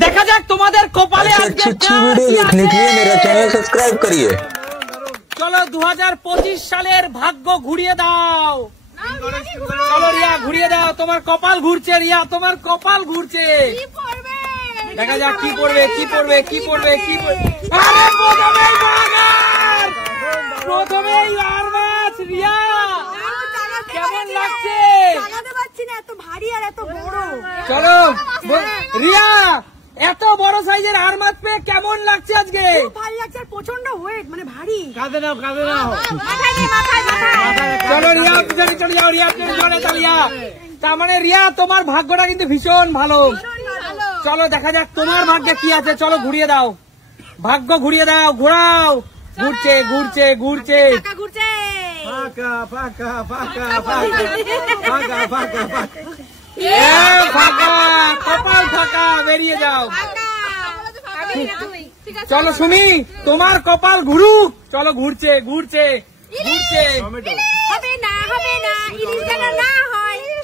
দেখা যাক তোমাদের কপালে আজকে अच्छी वीडियो देखने के लिए मेरा चैनल सब्सक्राइब करिए। চলো 2025 সালের ভাগ্য ঘুরিয়ে দাও। চলো রিয়া ঘুরিয়ে দাও, তোমার কপাল ঘুরছে রিয়া, তোমার কপাল ঘুরছে। দেখা যাক কি করবে কি করবে কি করবে কি করবে। আরে প্রথমেই আর মাছ রিয়া, কেমন লাগছে? এত ভারী আর এত বড়। চলো রিয়া, এত বড় সাইজের আর মাছ পেয়ে কেমন লাগছে আজকে? ভালো লাগছে, প্রচন্ড ওয়েট, মানে ভারী। কাঁদে নাও চলো রিয়া পিছনে চলে যাও, রিয়া পিছনে চলে চালিয়া। তার মানে রিয়া তোমার ভাগ্যটা কিন্তু ভীষণ ভালো। চলো দেখা যাক তোমার ভাগ্যে কি আছে। চলো ঘুরিয়ে দাও, ভাগ্য ঘুরিয়ে দাও, ঘোরাও। ঘুরছে ঘুরছে ঘুরছে ঘুরছে। ফাঁকা কপাল ফাঁকা, বেরিয়ে যাও। চলো শুনি তোমার কপাল ঘুরুক। চলো ঘুরছে ঘুরছে ঘুরছে।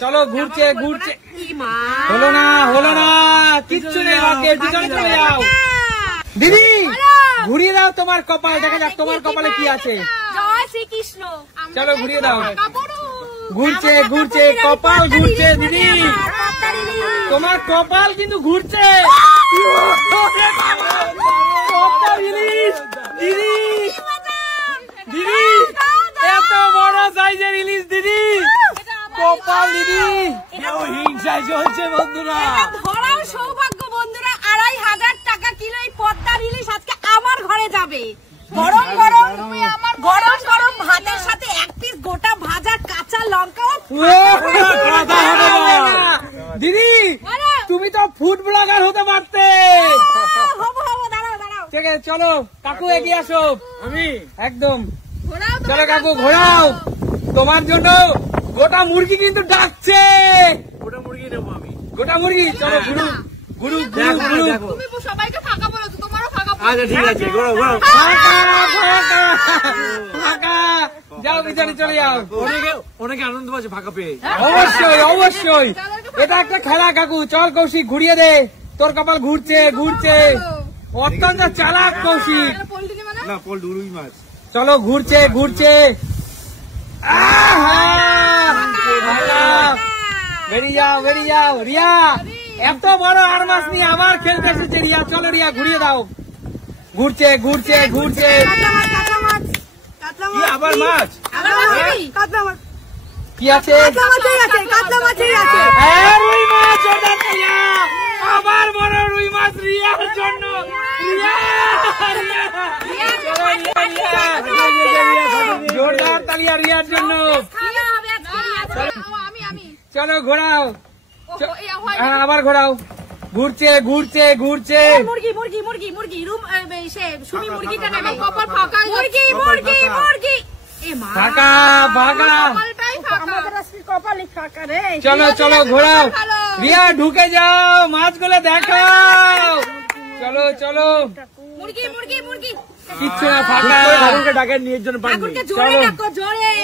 চলো ঘুরছে ঘুরছে, হলো না কিচ্ছু নেই ভাগ্যে, পিছনে চলে যাও। দিদি ঘুরিয়ে দাও তোমার কপাল, দেখা যাক তোমার কপালে কি আছে। জয় শ্রীকৃষ্ণ। চলো ঘুরিয়ে দাও, ঘুরছে ঘুরছে কপাল ঘুরছে। দিদি তোমার কপাল কিন্তু ঘুরছে। দিদি দিদি এত বড় সাইজের ইলিশ দিদি, কপাল দিদি। হিংসায় চলছে বন্ধুরা। ধরার সৌভাগ্য বন্ধুরা, 2500 টাকা কিলো এই পদ্মার ইলিশ আজকে আমার ঘরে যাবে। গরম গরম গরম গরম ভাতের সাথে এক পিস গোটা ভাজা কাঁচা লঙ্কা। দিদি তুমি তো ফুড ব্লগার হতে পারতে। ঠিক আছে চলো কাকু এগিয়ে আসো। আমি একদম চলো কাকু ঘোরাও, তোমার জন্য গোটা মুরগি কিন্তু ডাকছে। গোটা মুরগি নেবো আমি, গোটা মুরগি। চলো ঘুরু ঘুরু ঘুরু ঘুরু। তুমি সবাইকে ফাঁকা বলেছো, তোমারও ফাঁকা। আচ্ছা ঠিক আছে, ঘোরো ঘোরো। ফাঁকা যাও, পিছনে চলে যাও। অনেকে আনন্দ পাচ্ছে ফাঁকা পেয়ে। অবশ্যই অবশ্যই, এটা একটা খেলা কাকু। চল কৌশিক ঘুরিয়ে দে, তোর কপাল ঘুরছে ঘুরছে। অত্যন্ত চালাক কৌশিক। না পোল রুই মাছ। চলো ঘুরছে ঘুরছে। বেরিয়ে যাও বেরিয়ে যাও। রিয়া এত বড় আর মাছ নিয়ে আবার খেলতে এসেছে রিয়া। চলো রিয়া ঘুরিয়ে দাও, ঘুরছে ঘুরছে ঘুরছে। আবার মাছ কি আছে? রুই মাছ, আবার বড় রুই মাছ রিয়ার জন্য। জোরদার তালিয়া রিয়ার জন্য। চলো ঘোরাও, আবার ঘোরাও। ঘুরছে ঘুরছে ঘুরছে। মুরগি মুরগি মুরগি মুরগি রুম সুমি মুরগিটা নেবে। কপাল ফাঁকা। মুরগি মুরগি মুরগি। ফাঁকা ফাঁকা, কপালে ফাঁকা রে। চলো চলো ঘোরাও। রিয়া ঢুকে যাও, মাছগুলো দেখাও। চলো চলো। মুরগি মুরগি মুরগি। কিচ্ছু না, ফাঁকা। ডাকে নিয়ে জন্য জোরে।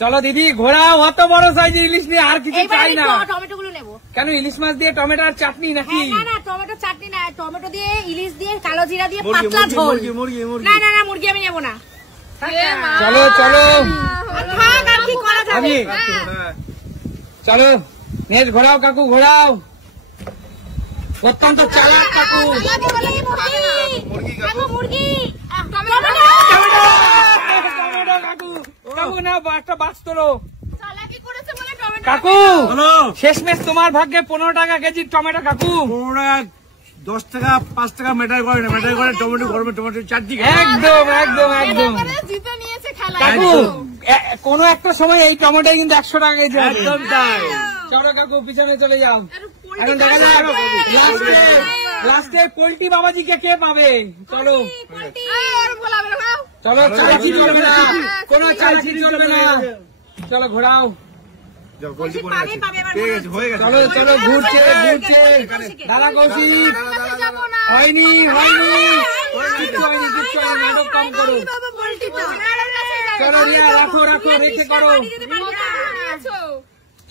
চলো দিদি ঘোরাও। অত বড় সাইজের ইলিশ নিয়ে আর কিছু চাই না। টমেটো গুলো নেবো। কেন ইলিশ মাছ দিয়ে টমেটো আর চাটনি নাকি? না টমেটো চাটনি না, টমেটো দিয়ে ইলিশ দিয়ে কালো জিরা দিয়ে পাতলা ঝোল। না না না মুরগি আমি নেবো না। চলো চলো কি করা যাবে? চলো নেক্সট ঘোরাও কাকু, ঘোরাও। অত্যন্ত চালাক কাকু। মুরগি কাকু না একটা বাস তোলো কাকু। শেষমেশ তোমার ভাগ্যে 15 টাকা কেজি টমেটো কাকু। 10 টাকা 5 টাকা ম্যাটার করে না, ম্যাটার করে টমেটো গরমে টমেটো চাটনি। একদম একদম একদম জিতে নিয়েছে খেলা। কাকু কোন একটা সময় এই টমেটো কিন্তু 100 টাকা কেজি। একদম তাই। চলো কাকু পিছনে চলে যাও। এখন দেখা যাক লাস্টে পোল্ট্রি বাবাজিকে কে পাবে। চলো চলো, চালছি চলবে না, কোন চালছি চলবে না। চলো ঘোরাও। চলো চলো ঘুরছে ঘুরছে। দাদা কৌশিক হয়নি হয়নি, কিচ্ছু হয়নি কিচ্ছু হয়নি, নাটক কম করো। চলো রিয়া রাখো রাখো, রেখে করো।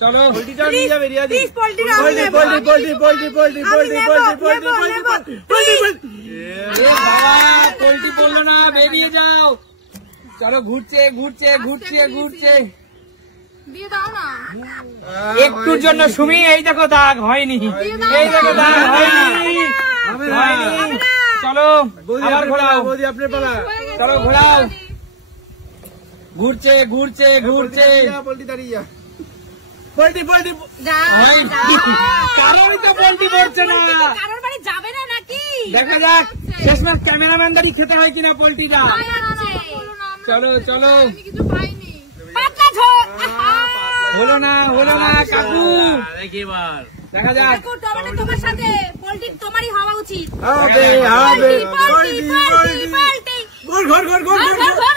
চলো পোল্ট্রিটা নিয়ে যাবে রিয়াদি। প্লিজ পোল্ট্রিটা আমি পোল্ট্রি নেব। Poultry poultry poultry poultry poultry নেব, পোল্ট্রি নেব, পোল্ট্রি নেব, পোল্ট্রি নেব। পোল্ট্রি। এ বাবা পোল্ট্রি বললো না, বেরিয়ে যাও। চলো ঘুরছে ঘুরছে ঘুরছে ঘুরছে। দিয়ে দাও না। একটুর জন্য সুমি, এই দেখো দাগ হয়নি, এই দেখো দাগ হয়নি, হবে না। হয়নি। চলো বৌদি আবার আপনার ঘোরাও, পালা, বৌদি আপনার পালা। চলো ঘোরাও। ঘুরছে ঘুরছে ঘুরছে, পোল্ট্রি দাঁড়িয়ে যা। পোল্ট্রি পোল্ট্রি যাও, হয়নি। যাও। কারোরই তো পোল্ট্রি পড়ছে না। কারোর বাড়ি যাবে না নাকি? দেখা যাক শেষমেশ ক্যামেরাম্যানদারি খেতে হয় কিনা পোল্ট্রিটা। চলো চলো, পাতলা ঝোল। আহা। হলো না হলো না কাকু, দেখি এবার। দেখা যাক। কাকু, টমেটো তোমার সাথে, পোল্ট্রি তোমারই হওয়া উচিত। হবে হবে poultry, poultry poultry, poultry. Poultry. ঘর ঘর ঘর ঘর ঘর ঘর।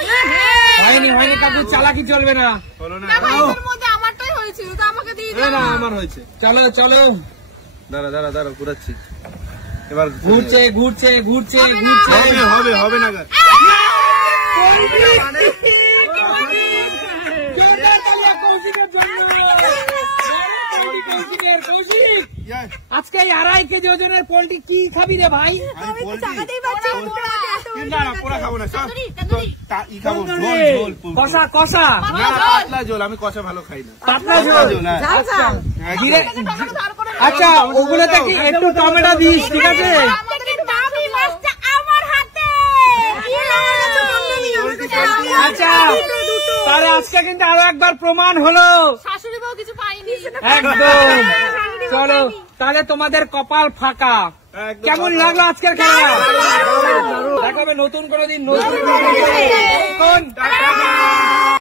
হয়নি হয়নি কাকু, চালাকি চলবে না। হলো না। মধ্যে আমারটাই হয়েছিল, তো আমাকে দিয়ে না, না আমার হয়েছে। চলো চলো, দাঁড়া দাঁড়া দাঁড়া ঘুরাচ্ছি এবার। ঘুরছে ঘুরছে ঘুরছে ঘুরছে। হবে হবে হবে না গা। জোরদার তালিয়া কৌশিকের জন্য। কৌশিকের, কৌশিক আজকে এই 2.5 কেজি ওজনের পোল্ট্রি কি খাবি রে ভাই? আমি পোল্ট্রি চাকাতেই পারছি না। না পোড়া খাবো না, সব তন্দুরি। ই খাবো ঝোল ঝোল। কষা কষা না পাতলা ঝোল, আমি কষা ভালো খাই না। পাতলা ঝোল। হ্যাঁ। ধীরে, আচ্ছা ওগুলোতে কি একটু টমেটো দিস, ঠিক আছে? আমাদের দামি মাছটা আমার হাতে। আচ্ছা তাহলে আজকে কিন্তু আরো একবার প্রমাণ হলো। শাশুড়ি বউ কিছু পাইনি। একদম। চলো তাহলে তোমাদের কপাল ফাঁকা। একদম কেমন লাগলো আজকের খেলা? দেখাবে নতুন কোনো দিন, নতুন কোনো দিন।